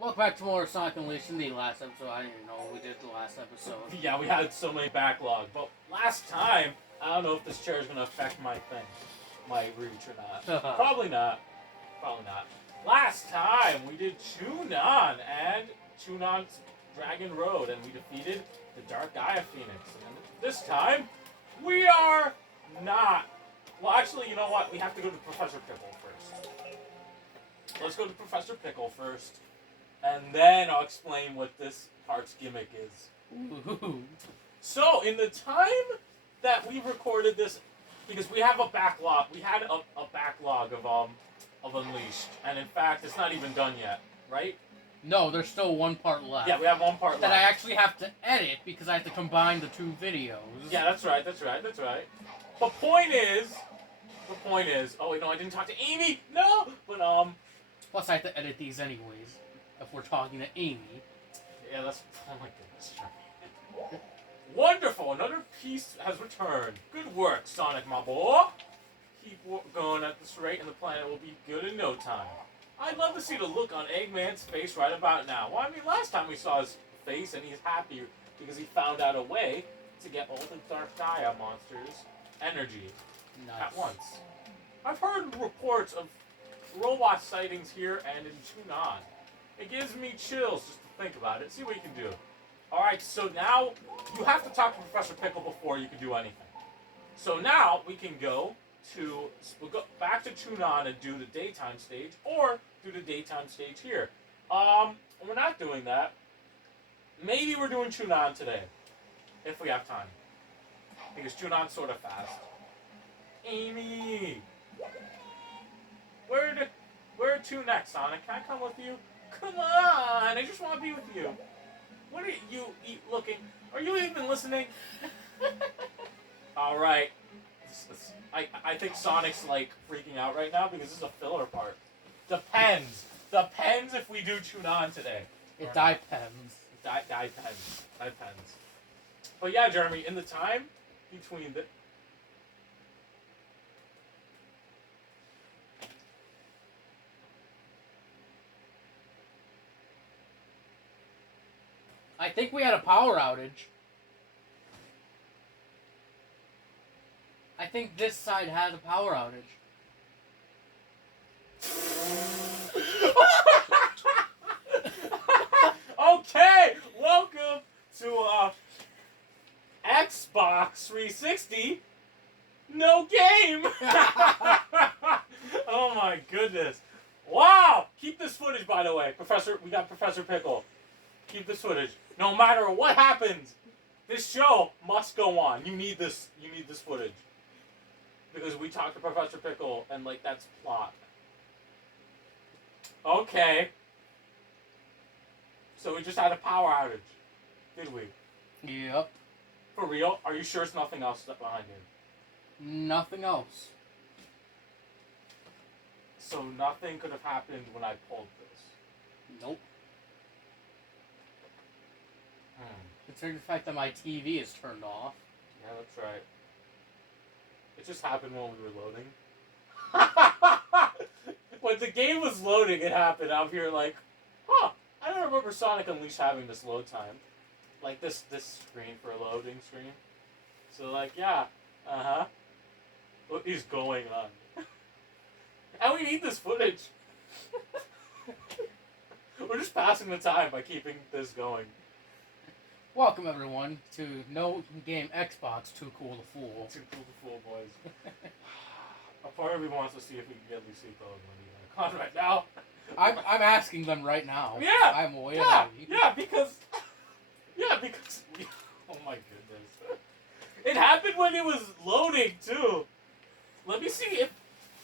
Welcome back to more Sonic Unleashed. In the last episode, I didn't even know what we did the last episode. Yeah, we had so many backlog. But last time, I don't know if this chair is going to affect my thing, my reach or not. Probably not. Probably not. Last time, we did Chunon and Chunon's Dragon Road, and we defeated the Dark Gaia Phoenix. And this time, we are not. Well, actually, you know what? We have to go to Professor Pickle first. Let's go to Professor Pickle first. And then I'll explain what this part's gimmick is. Ooh. So, in the time that we recorded this, because we have a backlog, we had a backlog of Unleashed, and in fact, it's not even done yet, right? No, there's still one part left. Yeah, we have one part that left. I actually have to edit because I have to combine the two videos. Yeah, that's right. The point is, oh wait, no, I didn't talk to Amy. No, but Plus, I have to edit these anyways. If we're talking to Amy. Yeah, that's. Oh my goodness, Jeremy. Wonderful! Another piece has returned. Good work, Sonic, my boy. Keep going at this rate, and the planet will be good in no time. I'd love to see the look on Eggman's face right about now. Well, I mean, last time we saw his face, and he's happy because he found out a way to get all the Dark Gaia monsters' energy at once. I've heard reports of robot sightings here and in Chunon. It gives me chills just to think about it. See what you can do. Alright, so now you have to talk to Professor Pickle before you can do anything. So now we can we'll go back to Chunon and do the daytime stage, or do the daytime stage here. We're not doing that. Maybe we're doing Chunon today, if we have time. Because Chunon's sort of fast. Amy! Where to next, Sonic? Can I come with you? Come on! I just want to be with you. What are you looking? Are you even listening? Alright. I think Sonic's like freaking out right now because this is a filler part. Depends if we do Chunon today. It depends. Depends. But yeah, Jeremy, in the time between the... I think we had a power outage. I think this side had a power outage. Okay, welcome to Xbox 360. No game. Oh my goodness! Wow! Keep this footage, by the way, Professor. We got Professor Pickle. Keep this footage. No matter what happens, this show must go on. You need this footage. Because we talked to Professor Pickle, and, like, that's plot. Okay. So we just had a power outage. Did we? Yep. For real? Are you sure it's nothing else behind you? Nothing else. So nothing could have happened when I pulled this? Nope. Considering the fact that my TV is turned off. Yeah, that's right. It just happened when we were loading. When the game was loading, it happened. I'm here like, huh, I don't remember Sonic Unleashed having this load time. Like this screen for a loading screen. So like, yeah, what is going on? And we need this footage. We're just passing the time by keeping this going. Welcome everyone to No Game Xbox Too Cool to Fool. Too cool to fool, boys. A part of me wants to see if we can get Lucico and Money on right now. I'm asking them right now. Yeah. I'm way yeah, ready. yeah, because oh my goodness. It happened when it was loading too. Let me see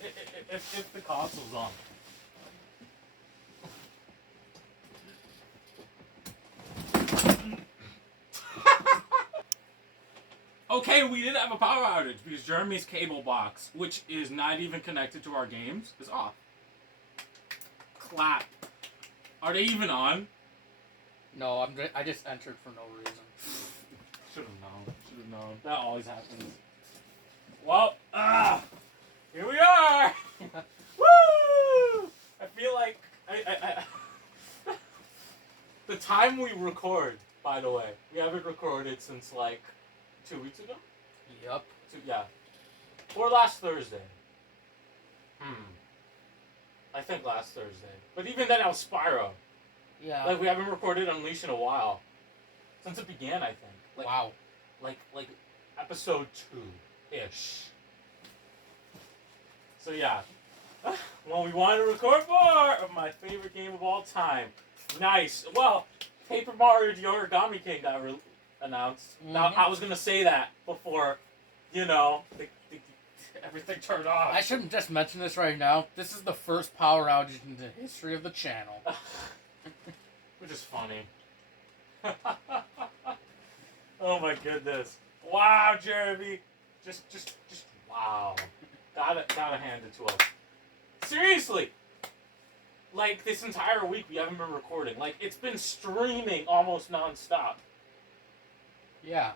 if the console's on. Okay, we didn't have a power outage because Jeremy's cable box, which is not even connected to our games, is off. Clap. Are they even on? No, I just entered for no reason. Should have known. That always happens. Well, here we are. Woo! I feel like I the time we record, by the way, we haven't recorded since like 2 weeks ago. Yep. Yeah. Or last Thursday. I think last Thursday. But even then, I was Spyro. Yeah. Like, we haven't recorded Unleash in a while. Since it began, I think. Like, wow. Like episode 2-ish. So, yeah. Well, we wanted to record more of my favorite game of all time. Nice. Well, Paper Mario The Origami King got announced. Mm-hmm. Now, I was going to say that before, everything turned off. I shouldn't just mention this right now. This is the first power outage in the history of the channel. Which is funny. Oh my goodness. Wow, Jeremy. Just wow. Gotta hand it to us. Seriously. Like, this entire week we haven't been recording. Like, it's been streaming almost non-stop. Yeah.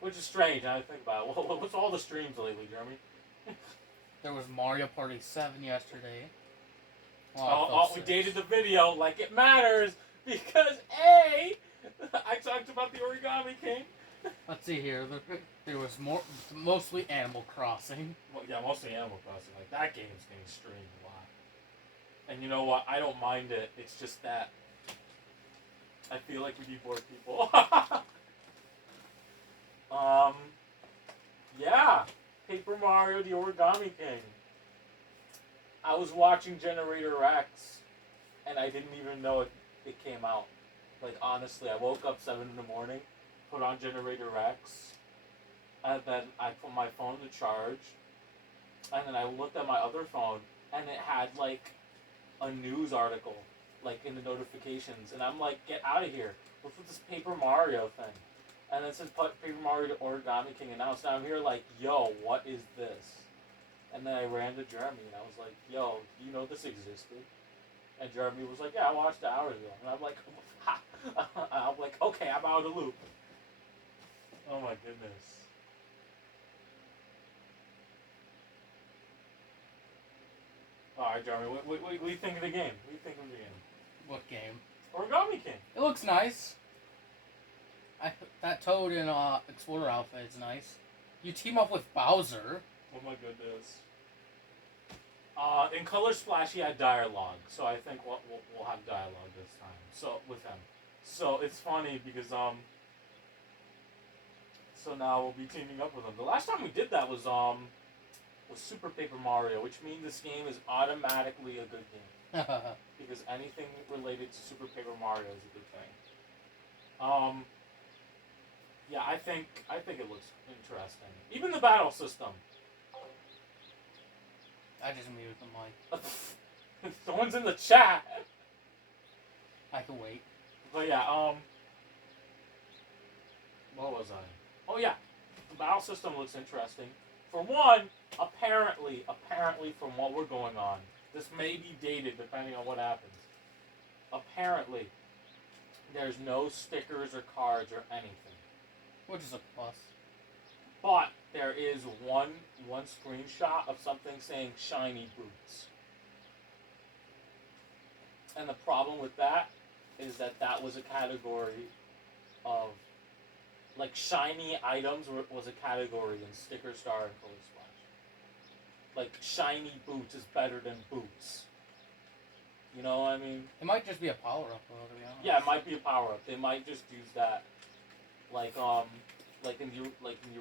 Which is strange, now I think about it. What's all the streams lately, Jeremy? There was Mario Party 7 yesterday. We dated the video like it matters because A, I talked about the Origami King. Let's see here. There was mostly Animal Crossing. Well, yeah, mostly Animal Crossing. Like, that game's getting streamed a lot. And you know what? I don't mind it. It's just that I feel like we need more people. Yeah. Paper Mario, the Origami King. I was watching Generator Rex, and I didn't even know it came out. Like, honestly, I woke up 7 in the morning, put on Generator Rex, and then I put my phone to charge, and then I looked at my other phone, and it had, like, a news article, like, in the notifications, and I'm like, get out of here. What's with this Paper Mario thing? And it says Paper Mario the Origami King announced, and I'm here like, yo, what is this? And then I ran to Jeremy, and I was like, yo, do you know this existed? And Jeremy was like, yeah, I watched it hours ago. And I'm like, ha. I'm like, okay, I'm out of the loop. Oh my goodness. Alright, Jeremy, what do you think of the game? What do you think of the game? What game? Origami King. It looks nice. That Toad in Explorer outfit is nice. You team up with Bowser. Oh my goodness. In Color Splash, he had dialogue, so I think we'll have dialogue this time. So with him, so it's funny because so now we'll be teaming up with him. The last time we did that was Super Paper Mario, which means this game is automatically a good game because anything related to Super Paper Mario is a good thing. Yeah, I think it looks interesting. Even the battle system. I just muted the mic. Someone's in the chat. I can wait. But yeah, what was I? Oh yeah, the battle system looks interesting. For one, apparently from what we're going on, this may be dated depending on what happens. Apparently, there's no stickers or cards or anything. Which is a plus. But there is one screenshot of something saying shiny boots. And the problem with that is that was a category of, like, shiny items was a category in Sticker Star and Color Splash. Like, shiny boots is better than boots. You know what I mean? It might just be a power-up, though, to be honest. Yeah, it might be a power-up. They might just use that. Like in the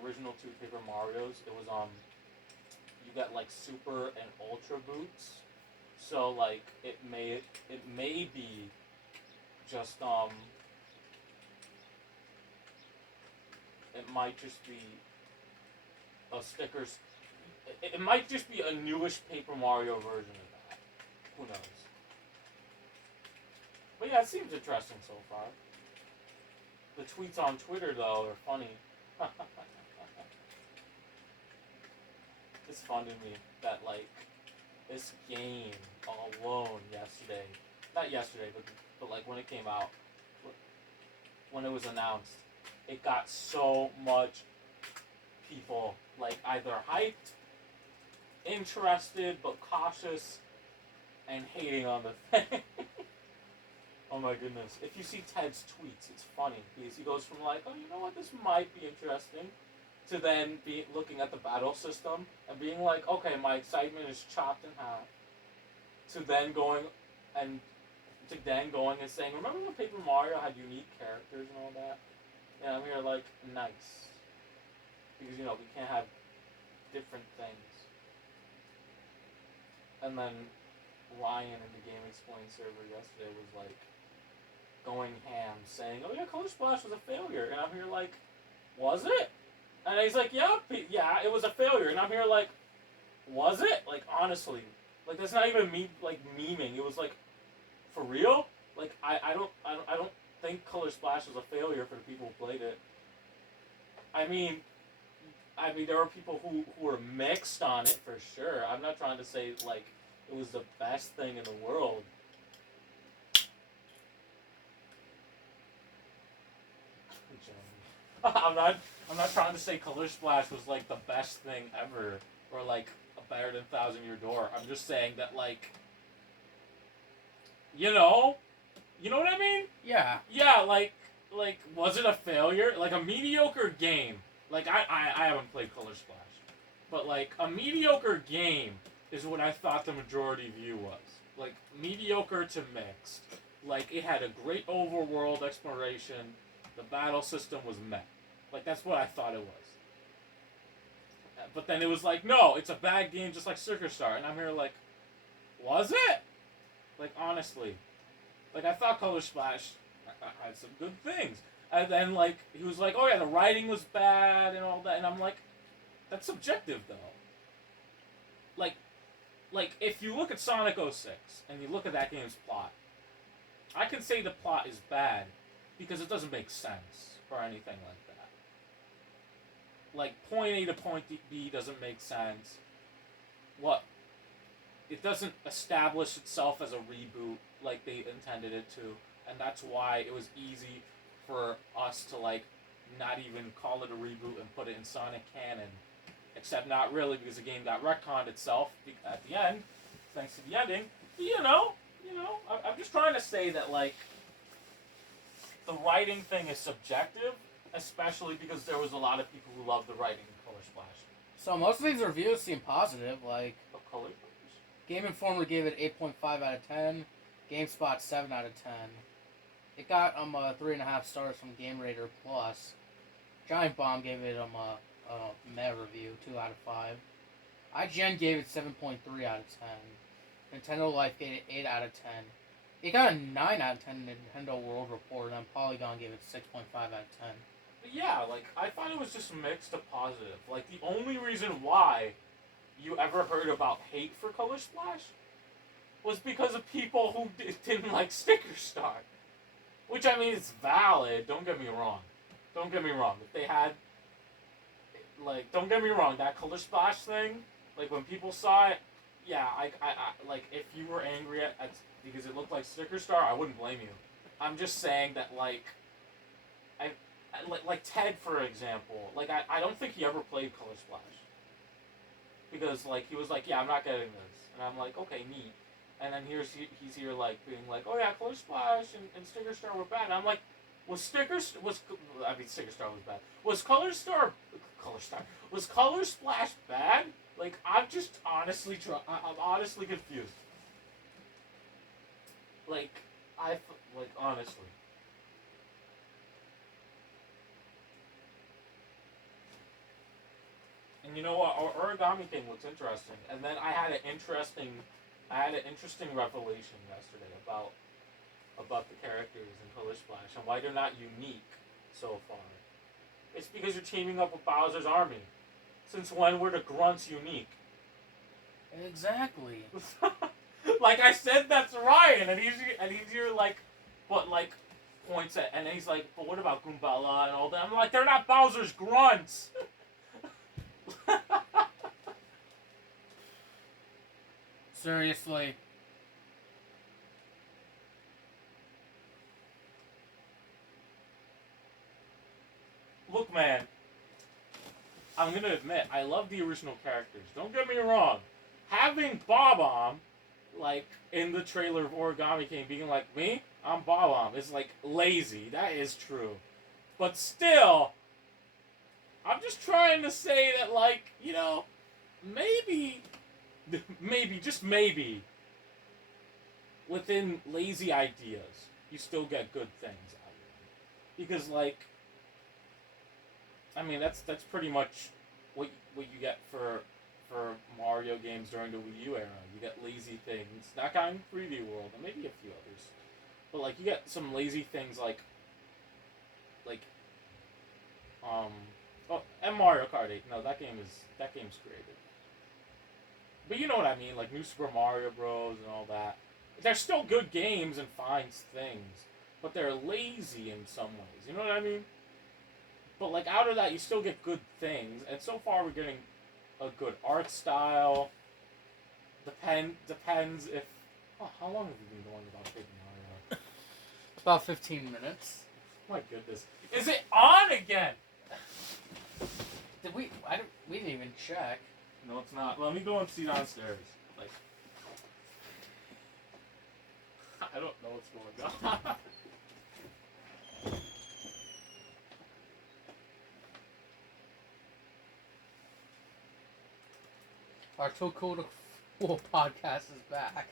original 2 Paper Marios, it was you got like super and ultra boots. So like it may be just it might just be a stickers. It might just be a newish Paper Mario version of that. Who knows? But yeah, it seems interesting so far. The tweets on Twitter, though, are funny. It's fun to me that, like, this game alone yesterday, not yesterday, but like when it came out, when it was announced, it got so much people, like, either hyped, interested, but cautious, and hating on the thing. Oh my goodness. If you see Ted's tweets, it's funny because he goes from like, oh, you know what, this might be interesting, to then be looking at the battle system and being like, okay, my excitement is chopped in half, to then going and and saying, remember when Paper Mario had unique characters and all that? And I'm here like, nice. Because, you know, we can't have different things. And then Ryan in the Game Explained server yesterday was like going ham, saying, oh yeah, Color Splash was a failure. And I'm here like, was it? And he's like, yeah, it was a failure. And I'm here like, was it? Like, honestly. Like, that's not even me, like, memeing. It was like, for real? Like, I don't think Color Splash was a failure for the people who played it. I mean, there were people who were mixed on it for sure. I'm not trying to say like it was the best thing in the world. I'm not trying to say Color Splash was like the best thing ever or like better than Thousand Year Door. I'm just saying that like, you know what I mean? Yeah. Yeah, like was it a failure? Like a mediocre game. Like I haven't played Color Splash, but like a mediocre game is what I thought the majority view was. Like mediocre to mixed. Like it had a great overworld exploration. The battle system was meh. Like that's what I thought it was. But then it was like, no, it's a bad game just like Circus Star. And I'm here like, was it? Like honestly. Like I thought Color Splash had some good things. And then like he was like, oh yeah, the writing was bad and all that, and I'm like, that's subjective though. Like if you look at Sonic 06 and you look at that game's plot, I can say the plot is bad because it doesn't make sense or anything like that. Like point A to point B doesn't make sense. What? It doesn't establish itself as a reboot like they intended it to, and that's why it was easy for us to like not even call it a reboot and put it in Sonic canon, except not really because the game got retconned itself at the end, thanks to the ending. I'm just trying to say that like the writing thing is subjective, especially because there was a lot of people who loved the writing in Color Splash. So most of these reviews seem positive. Like Color Game Informer gave it 8.5 out of 10. GameSpot 7 out of 10. It got 3.5 stars from Game Raider Plus. Giant Bomb gave it a meh review, 2 out of 5. IGN gave it 7.3 out of 10. Nintendo Life gave it 8 out of 10. It got a 9 out of 10 in the Nintendo World Report, and then Polygon gave it 6.5 out of 10. But yeah, like I thought it was just mixed to positive. Like the only reason why you ever heard about hate for Color Splash was because of people who didn't like Sticker Star. Which, I mean, it's valid, don't get me wrong. If they had, like, don't get me wrong, that Color Splash thing, like, when people saw it, yeah, I like, if you were angry at because it looked like Sticker Star, I wouldn't blame you. I'm just saying that, like, like Ted, for example, like, I don't think he ever played Color Splash. Because, like, he was like, yeah, I'm not getting this. And I'm like, okay, neat. And then he's here, like, being like, oh, yeah, Color Splash and Sticker Star were bad. And I'm like, Sticker Star was bad. Was Color Splash bad? Like, I'm just honestly, I'm honestly confused. Like, honestly. And you know what? Our origami thing looks interesting. And then I had an interesting revelation yesterday about the characters in Color Splash and why they're not unique so far. It's because you're teaming up with Bowser's army. Since when were the grunts unique? Exactly. Like I said, that's Ryan, and he's here like, but like points at, and he's like, but what about Goombella and all that? I'm like, they're not Bowser's grunts. Seriously. Look, man, I'm gonna admit, I love the original characters. Don't get me wrong. Having Bob-omb, like, in the trailer of Origami King being like, me? Bomb is like lazy. That is true. But still, I'm just trying to say that, like, you know, maybe, just maybe, within lazy ideas, you still get good things out of them. Because, like, I mean, that's pretty much what you get for Mario games during the Wii U era. You get lazy things, that kind of 3D World, and maybe a few others. But, like, you get some lazy things like oh, and Mario Kart 8. No, that game's created. But you know what I mean, like New Super Mario Bros. And all that. They're still good games and fine things, but they're lazy in some ways. You know what I mean? But like out of that, you still get good things, and so far we're getting a good art style. Depends if. Oh, how long have you been going about Big Mario? About 15 minutes. My goodness, is it on again? Did we? We didn't even check. No, it's not. Let me go and see downstairs. Like, I don't know what's going on. Our Too Cool to Fool podcast is back.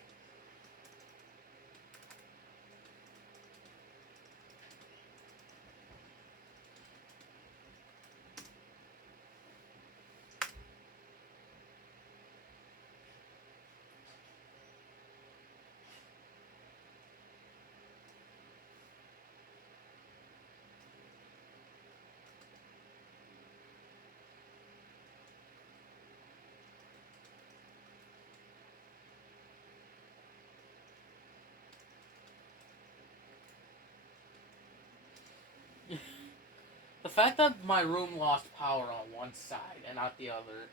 The fact that my room lost power on one side and not the other.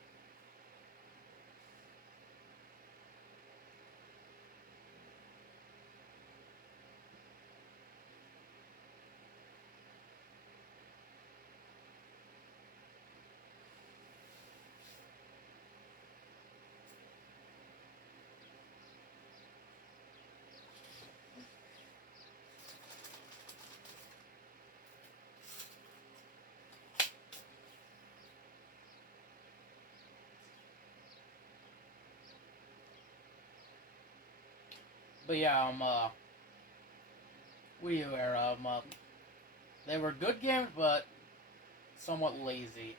But yeah, Wii U era, they were good games, but somewhat lazy.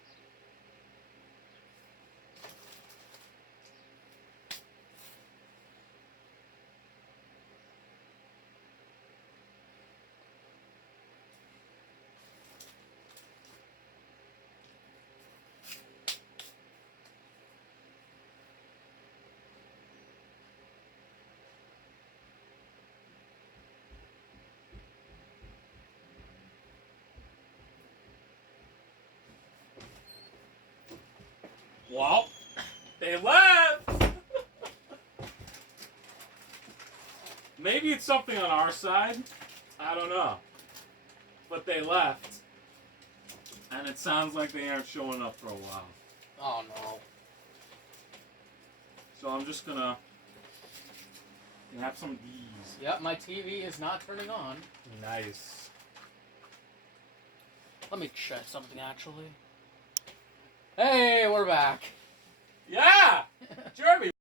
Well, they left! Maybe it's something on our side. I don't know. But they left. And it sounds like they aren't showing up for a while. Oh no. So I'm just gonna have some of these. Yep, my TV is not turning on. Nice. Let me check something actually. Hey, we're back. Yeah! Jeremy!